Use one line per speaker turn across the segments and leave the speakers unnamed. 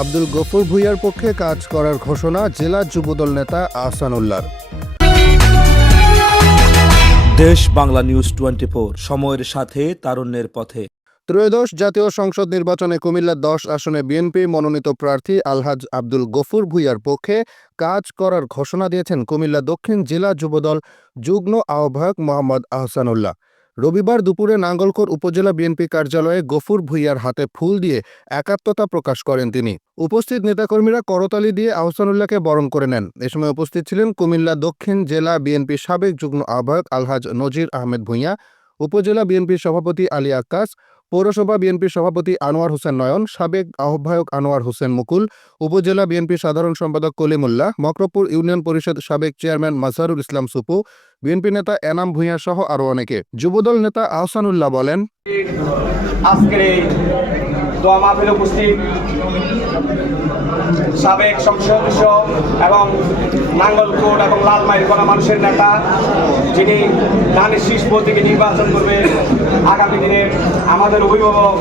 আব্দুল গফুর ভুইয়ার পক্ষে কাজ করার ঘোষণা জেলা যুবদল নেতা আহসানুল্লাহর।
দেশ বাংলা নিউজ টোয়েন্টি সময়ের সাথে তারুণ্যের পথে।
ত্রয়োদশ জাতীয় সংসদ নির্বাচনে কুমিল্লা দশ আসনে বিএনপি মনোনীত প্রার্থী আলহাজ আব্দুল গফুর ভুইয়ার পক্ষে কাজ করার ঘোষণা দিয়েছেন কুমিল্লা দক্ষিণ জেলা যুবদল যুগ্ম আহ্বায়ক মোহাম্মদ আহসানুল্লাহ। রবিবার দুপুরে নাঙ্গলকোট উপজেলা বিএনপি কার্যালয়ে গফুর ভুইয়ার হাতে ফুল দিয়ে একাত্মতা প্রকাশ করেন তিনি। উপস্থিত নেতাকর্মীরা করতালি দিয়ে আহসানুল্লাহকে বরণ করে নেন। এ সময় উপস্থিত ছিলেন কুমিল্লা দক্ষিণ জেলা বিএনপি সাবেক যুগ্ম আহ্বায়ক আলহাজ নজির আহমেদ ভুঁইয়া, উপজেলা বিএনপির সভাপতি আলী আক্কাস পৌরসভা বিএনপির সভাপতি আনোয়ার হোসেন নয়ন, সাবেক আহ্বায়ক আনোয়ার হোসেন মুকুল, উপজেলা বিএনপির সাধারণ সম্পাদক কলিমুল্লাহ, মকরপুর ইউনিয়ন পরিষদ সাবেক চেয়ারম্যান মাজহারুল ইসলাম সুপু, বিএনপি নেতা এনাম ভূঁইয়া সহ আরও অনেকে। যুবদল নেতা আহসানুল্লাহ বলেন
দোয়া মাহফিলে উপস্থিত সাবেক সংসদ এবং নাঙ্গলকোট এবং লালমাইয়ের করা মানুষের নেতা, যিনি ধানের শীষ প্রতীকে নির্বাচন করবে আগামী দিনে আমাদের অভিভাবক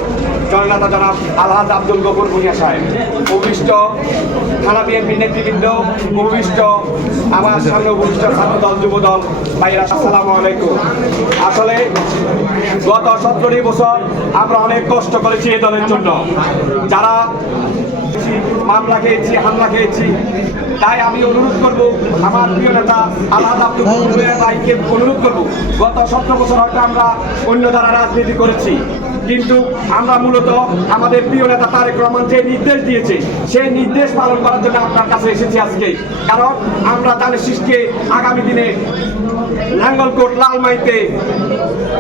জননেতা জনাব আলহাজ আব্দুল গফুর ভুঁইয়া সাহেব। উপবিষ্ট থানা বিএনপি নেতৃবৃন্দ, উপবিষ্ট আমার সামনে উপবিষ্ট ছাত্র দল যুব দল ভাইরা আসসালামু আলাইকুম। আসলে গত সতেরোটি বছর আমরা অনেক কষ্ট করেছি এই দলের জন্য। যারা মামলা খেয়েছি, হামলা খেয়েছি, তাই আমি অনুরোধ করব, আমার প্রিয় নেতা আলহাদ আব্দুল ভাইকে অনুরোধ করব, গত সতেরো বছর হয়তো আমরা অন্য দ্বারা রাজনীতি করেছি। কিন্তু আমরা মূলত আমাদের প্রিয় নেতা তারেক রহমান যে নির্দেশ দিয়েছে, সেই নির্দেশ পালন করার জন্য আপনার কাছে এসেছি আজকে। কারণ আমরা তাদের শিষকে আগামী দিনে নাঙ্গলকোট লালমাইতে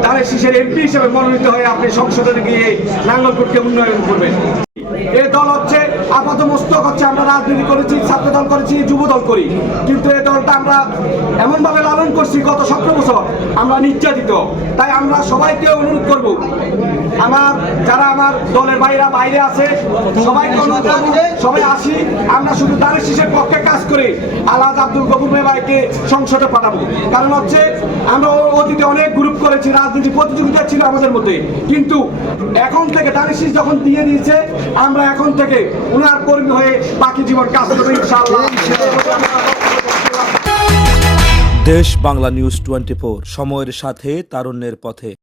তাদের শিশের এমপি হিসেবে মনোনীত হয়ে আপনি সংসদে গিয়ে নাঙ্গলকোটকে উন্নয়ন করবেন। এ দল হচ্ছে আপাত মস্তক হচ্ছে, আমরা রাজনীতি করেছি, ছাত্র দল করেছি, যুব দল করি। কিন্তু এই দলটা আমরা এমনভাবে লালন করছি গত সতেরো বছর, আমরা নির্যাতিত। তাই আমরা সবাইকে অনুরোধ করব, আমার, যারা আমার দলের বাইরা বাইরে আছে করব, সবাই আসি, আমরা শুধু দানের শীষের পক্ষে কাজ করে আলাদ আব্দুল গফুর ভাইকে সংসদে পাঠাবো। কারণ হচ্ছে, আমরা অতীতে অনেক গ্রুপ করেছি, রাজনীতি প্রতিযোগিতা ছিল আমাদের মধ্যে। কিন্তু এখন থেকে দানের শীষ যখন দিয়ে দিয়েছে, আমরা এখন থেকে উনার কর্মী হয়ে বাকি জীবন কাজ করবে ইনশাআল্লাহ।
দেশ বাংলা নিউজ টোয়েন্টি সময়ের সাথে, তারুণ্যের পথে।